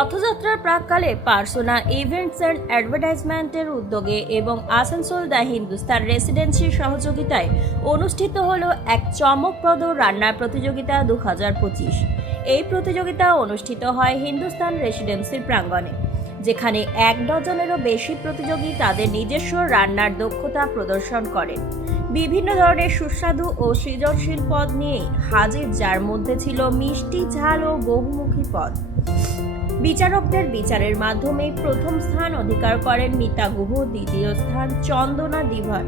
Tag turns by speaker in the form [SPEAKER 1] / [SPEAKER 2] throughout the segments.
[SPEAKER 1] রথযাত্রার প্রাককালে persona events and অ্যাডভার্টাইজমেন্টের উদ্যোগে এবং আসানসোল দ্য হিন্দুস্তান রেসিডেন্সির সহযোগিতায় অনুষ্ঠিত হল এক চমকপ্রদ রান্নার প্রতিযোগিতা দু হাজার পঁচিশ। এই প্রতিযোগিতা অনুষ্ঠিত হয় হিন্দুস্তান রেসিডেন্সির প্রাঙ্গণে, যেখানে এক ডজনেরও বেশি প্রতিযোগী তাদের নিজস্ব রান্নার দক্ষতা প্রদর্শন করেন বিভিন্ন ধরনের সুস্বাদু ও সৃজনশীল পদ নিয়ে হাজির যার মধ্যে ছিল মিষ্টি ঝাল ও বহুমুখী পদ। বিচারকদের বিচারের মাধ্যমে প্রথম স্থান অধিকার করেন মিতা গুহ দ্বিতীয় স্থান চন্দনা দিভার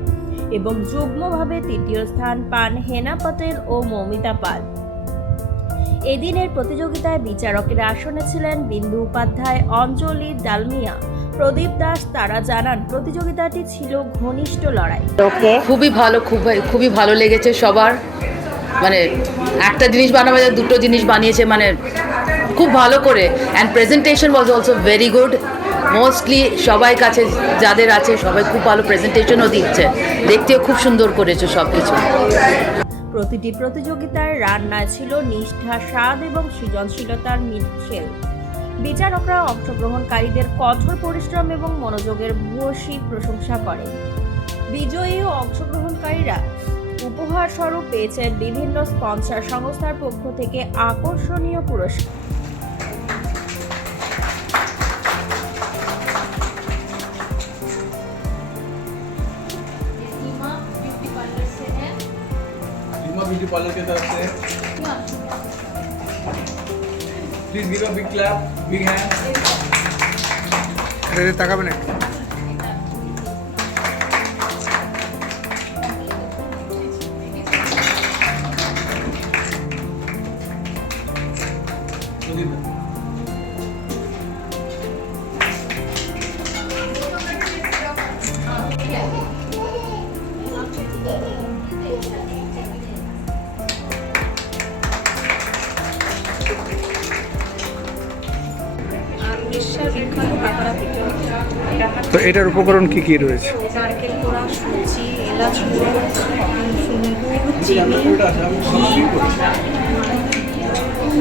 [SPEAKER 1] এবং যুগ্মভাবে তৃতীয় স্থান পান হেনা পটেল ও মৌমিতা পাল। এদিনের প্রতিযোগিতায় বিচারকের আসনে ছিলেন বিন্দু উপাধ্যায় অঞ্জলি ডালমিয়া। প্রদীপ দাস তারা জানান প্রতিযোগিতাটি ছিল ঘনিষ্ঠ লড়াই।
[SPEAKER 2] ওকে।
[SPEAKER 3] খুবই ভালো খুব খুবই ভালো লেগেছে সবার। মানে একটা জিনিস বানাবে দুটো জিনিস বানিয়েছে মানে খুব ভালো করে। And presentation was also very good mostly সবাই কাছে যাদের আছে, সবাই খুব ভালো প্রেজেন্টেশনও দিচ্ছে। দেখতেও খুব সুন্দর করেছে সব কিছু
[SPEAKER 1] প্রতিটি প্রতিযোগিতার রান্নায় ছিল নিষ্ঠা, স্বাদ এবং সৃজনশীলতার মিশেল বিচারকরা অংশগ্রহণকারীদের কঠোর পরিশ্রম এবং মনোযোগের ভূয়সী প্রশংসা করেন বিজয়ী ও অংশগ্রহণকারীরা উপহার স্বরূপ পেয়েছেন বিভিন্ন স্পন্সর সংস্থার পক্ষ থেকে আকর্ষণীয় পুরস্কার।
[SPEAKER 4] ब्यूटी पार्लर की तरफ़ से। Please give a big clap big hand
[SPEAKER 5] दे तक बने। Thank you.
[SPEAKER 6] তো এটার উপকরণ কি কি রয়েছে?
[SPEAKER 5] নারকেল কোড়া সুজি এলাচ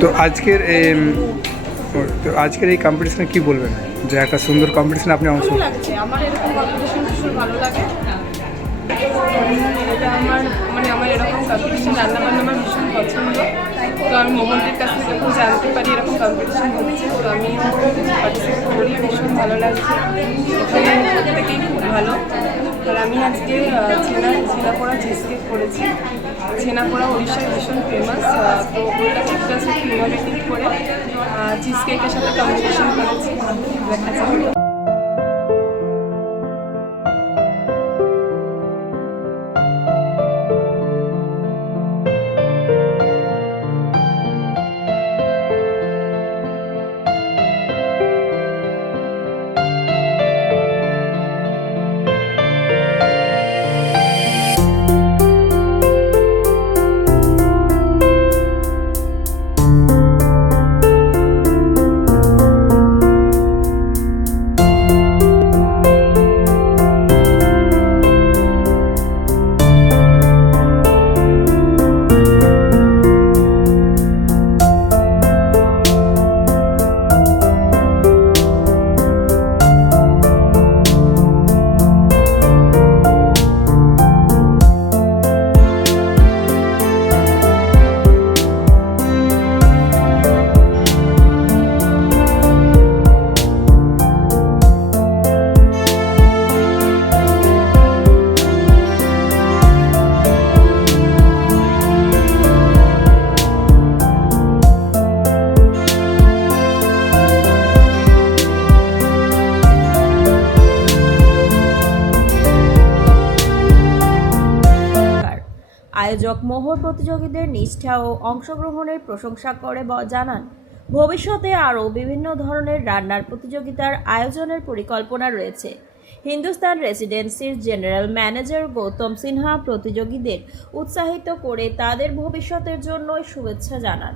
[SPEAKER 6] তো আজকের তো আজকের এই কম্পিটিশনে কি বলবেন? যে একটা সুন্দর কম্পিটিশন আপনি অংশ
[SPEAKER 5] আমার এরকম কম্পিটিশন ভীষণ ভালো লাগে। এটা আমার মানে আমার এরকম কম্পিটিশন রান্না বান্না আমার ভীষণ পছন্দ। তো আমি মোহনদের কাছ থেকে যখন জানতে পারি এরকম কম্পিটিশন হচ্ছে, তো আমি পার্টিসিপেট করি, ভীষণ ভালো লাগছে। এখানে প্রত্যেকেই খুব ভালো। আর আমি আজকে ছেনা, ছেনাপোড়া চিজ কেক করেছি। ছেনাপোড়া উড়িষ্যার ভীষণ ফেমাস তো জাস্ট একটু ইনোভেটিভ করে চিজ কেকের সাথে কম্বিনেশন করেছি। দেখা যাবে
[SPEAKER 1] আয়োজক মোহর প্রতিযোগীদের নিষ্ঠা ও অংশগ্রহণের প্রশংসা করে জানান। ভবিষ্যতে আরও বিভিন্ন ধরনের রান্নার প্রতিযোগিতার আয়োজনের পরিকল্পনা রয়েছে। হিন্দুস্তান রেসিডেন্সির জেনারেল ম্যানেজার গৌতম সিনহা প্রতিযোগীদের উৎসাহিত করে তাদের ভবিষ্যতের জন্য শুভেচ্ছা জানান।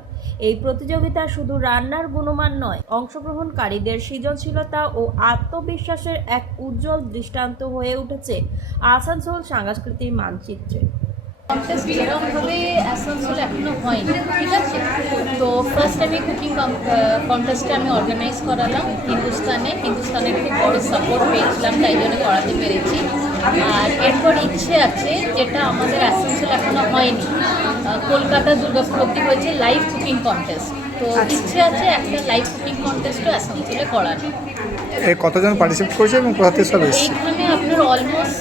[SPEAKER 1] এই প্রতিযোগিতা শুধু রান্নার গুণমান নয়, অংশগ্রহণকারীদের সৃজনশীলতা ও আত্মবিশ্বাসের এক উজ্জ্বল দৃষ্টান্ত হয়ে উঠেছে আসানসোল সাংস্কৃতিক মানচিত্রে।
[SPEAKER 2] কন্টেস্ট এরকমভাবে আসানসোল এখনও হয়নি ঠিক আছে? তো ফার্স্ট আমি কুকিং কন্টেস্টটা আমি অর্গানাইজ করালাম হিন্দুস্তানে। হিন্দুস্তানের খুব বড় সাপোর্ট পেয়েছিলাম তাই জন্য করাতে পেরেছি। আর এরপর ইচ্ছে আছে যেটা আমাদের আসানসোল এখনও হয়নি। কলকাতা দুর্গাপুর অব্দি হয়েছে লাইভ কুকিং কন্টেস্ট তো ইচ্ছে আছে একটা লাইভ কুকিং কন্টেস্টও আসানসোলে করানো
[SPEAKER 6] কতজন পার্টিসিপেট করেছে এবং কোথা থেকে সব এসছে?
[SPEAKER 2] এইখানে আপনার অলমোস্ট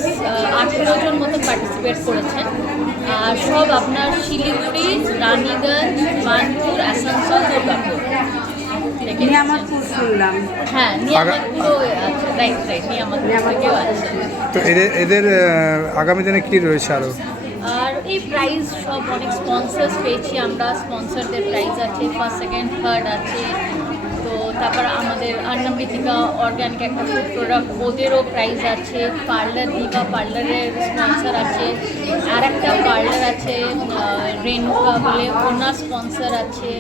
[SPEAKER 2] আঠেরো জন মতো পার্টিসিপেট করেছেন। আর সব আপনার শিলিগুড়ি রানীগঞ্জ বানপুর আসানসোল দুর্গাপুর।
[SPEAKER 7] নিয়ামতপুর শুনলাম।
[SPEAKER 2] হ্যাঁ নিয়ামতপুরও আছে। রাইট রাইট নিয়ামতপুর আছে।
[SPEAKER 6] তো এদের এদের আগামী দিনে কি রয়েছে আরও
[SPEAKER 2] আর এই প্রাইজ সব অনেক স্পন্সার্স পেয়েছি আমরা। স্পন্সারদের প্রাইজ আছে ফার্স্ট সেকেন্ড থার্ড আছে। তারপর আমাদের আন্নামৃতিকা অর্গ্যানিক একটা ফুড প্রোডাক্ট ওদেরও প্রাইজ আছে পার্লার দিবা পার্লারের স্পন্সার আছে আর একটা পার্লার আছে রেণুকা বলে, ওনার স্পন্সার আছে।